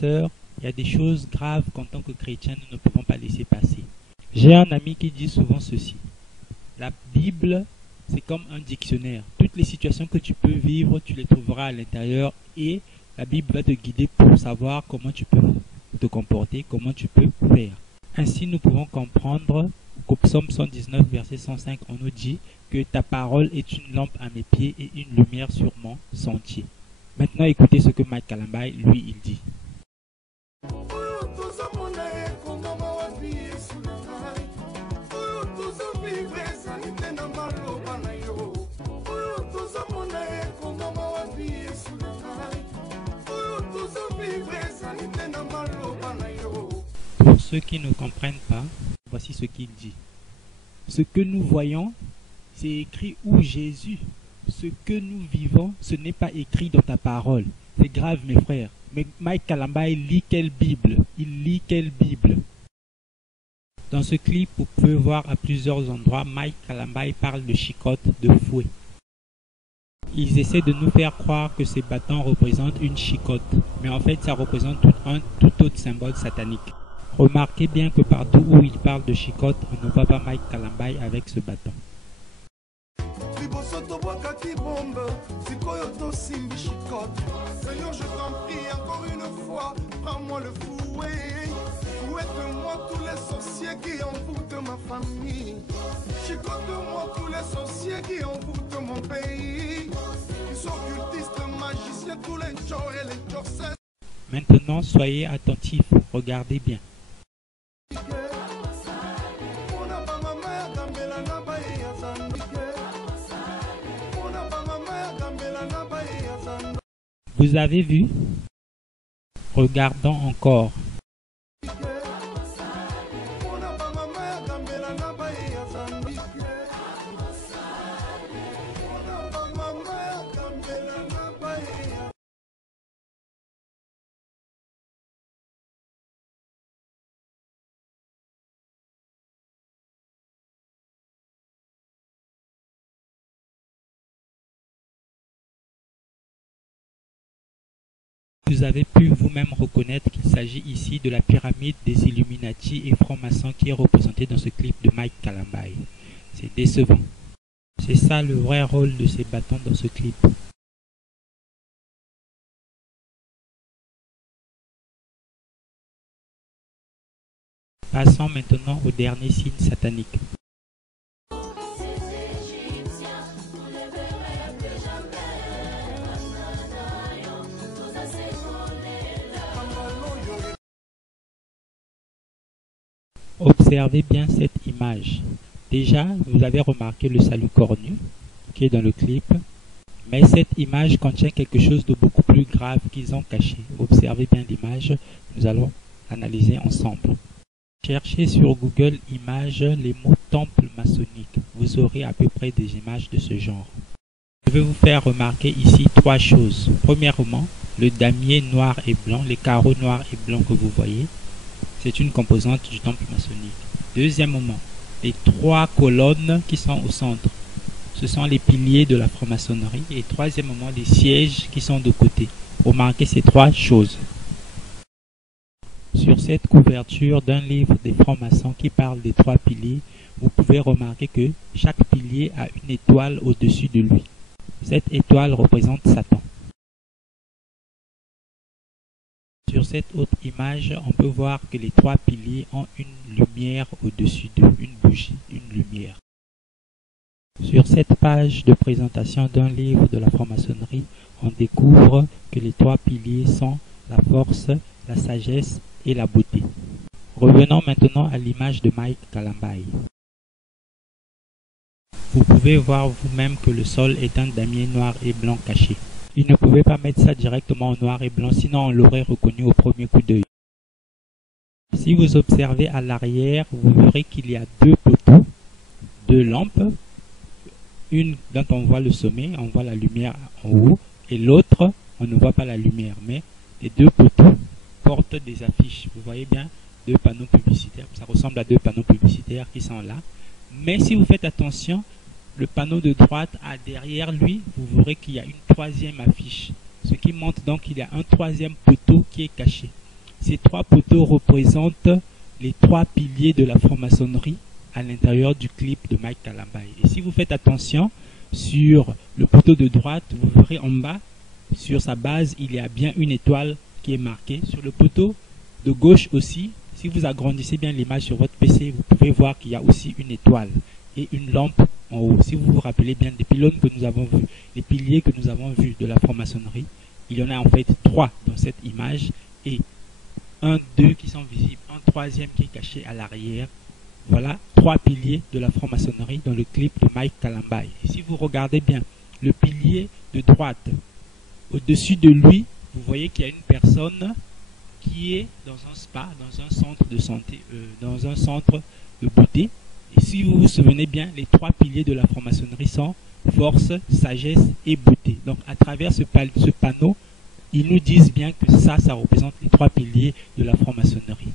sœurs, il y a des choses graves qu'en tant que chrétiens, nous ne pouvons pas laisser passer. J'ai un ami qui dit souvent ceci. La Bible, c'est comme un dictionnaire. Toutes les situations que tu peux vivre, tu les trouveras à l'intérieur et la Bible va te guider pour savoir comment tu peux te comporter, comment tu peux faire. Ainsi, nous pouvons comprendre qu'au psaume 119, verset 105, on nous dit que ta parole est une lampe à mes pieds et une lumière sur mon sentier. Maintenant, écoutez ce que Mike Kalambai, lui, il dit. Pour ceux qui ne comprennent pas, voici ce qu'il dit. Ce que nous voyons, c'est écrit où Jésus. Ce que nous vivons, ce n'est pas écrit dans ta parole. C'est grave, mes frères. Mais Mike Kalambai lit quelle Bible? Il lit quelle Bible? Dans ce clip, vous pouvez voir à plusieurs endroits, Mike Kalambai parle de chicotte, de fouet. Ils essaient de nous faire croire que ces bâtons représentent une chicotte. Mais en fait, ça représente un tout autre symbole satanique. Remarquez bien que partout où il parle de chicotte, on ne voit pas Mike Kalambai avec ce bâton. Seigneur, je t'en prie encore une fois, prends-moi le fouet. Fouette-moi tous les sorciers qui envoûtent ma famille. Chicote-moi tous les sorciers qui envoûtent mon pays. Ils sont occultistes, magiciens, tous les jours et les jours. Maintenant, soyez attentifs, regardez bien. Vous avez vu? Regardons encore. Vous avez pu vous-même reconnaître qu'il s'agit ici de la pyramide des Illuminati et francs-maçons qui est représentée dans ce clip de Mike Kalambai. C'est décevant. C'est ça le vrai rôle de ces bâtons dans ce clip. Passons maintenant au dernier signe satanique. Observez bien cette image. Déjà, vous avez remarqué le salut cornu qui est dans le clip, mais cette image contient quelque chose de beaucoup plus grave qu'ils ont caché. Observez bien l'image, nous allons analyser ensemble. Cherchez sur Google Images les mots temple maçonnique. Vous aurez à peu près des images de ce genre. Je vais vous faire remarquer ici trois choses. Premièrement, le damier noir et blanc, les carreaux noirs et blancs que vous voyez. C'est une composante du temple maçonnique. Deuxièmement, les trois colonnes qui sont au centre. Ce sont les piliers de la franc-maçonnerie. Et troisièmement, les sièges qui sont de côté. Remarquez ces trois choses. Sur cette couverture d'un livre des francs-maçons qui parle des trois piliers, vous pouvez remarquer que chaque pilier a une étoile au-dessus de lui. Cette étoile représente Satan. Sur cette autre image, on peut voir que les trois piliers ont une lumière au-dessus d'eux, une bougie, une lumière. Sur cette page de présentation d'un livre de la franc-maçonnerie, on découvre que les trois piliers sont la force, la sagesse et la beauté. Revenons maintenant à l'image de Mike Kalambai. Vous pouvez voir vous-même que le sol est un damier noir et blanc caché. Il ne pouvait pas mettre ça directement en noir et blanc, sinon on l'aurait reconnu au premier coup d'œil. Si vous observez à l'arrière, vous verrez qu'il y a deux poteaux, deux lampes. Une dont on voit le sommet, on voit la lumière en haut, et l'autre, on ne voit pas la lumière. Mais les deux poteaux portent des affiches. Vous voyez bien, deux panneaux publicitaires. Ça ressemble à deux panneaux publicitaires qui sont là. Mais si vous faites attention, le panneau de droite a derrière lui, vous verrez qu'il y a une troisième affiche. Ce qui montre donc qu'il y a un troisième poteau qui est caché. Ces 3 poteaux représentent les 3 piliers de la franc-maçonnerie à l'intérieur du clip de Mike Kalambaye. Et si vous faites attention, sur le poteau de droite, vous verrez en bas, sur sa base, il y a bien une étoile qui est marquée. Sur le poteau de gauche aussi, si vous agrandissez bien l'image sur votre PC, vous pouvez voir qu'il y a aussi une étoile et une lampe en haut. Si vous vous rappelez bien des pylônes que nous avons vus, les piliers que nous avons vus de la franc-maçonnerie, il y en a en fait 3 dans cette image et 1, 2 qui sont visibles, un 3e qui est caché à l'arrière. Voilà 3 piliers de la franc-maçonnerie dans le clip de Mike Kalambaye. Et si vous regardez bien le pilier de droite, au-dessus de lui, vous voyez qu'il y a une personne qui est dans un spa, dans un centre de santé, dans un centre de beauté. Et si vous vous souvenez bien, les 3 piliers de la franc-maçonnerie sont force, sagesse et beauté. Donc à travers ce panneau, ils nous disent bien que ça représente les 3 piliers de la franc-maçonnerie.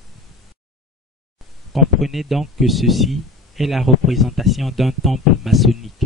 Comprenez donc que ceci est la représentation d'un temple maçonnique.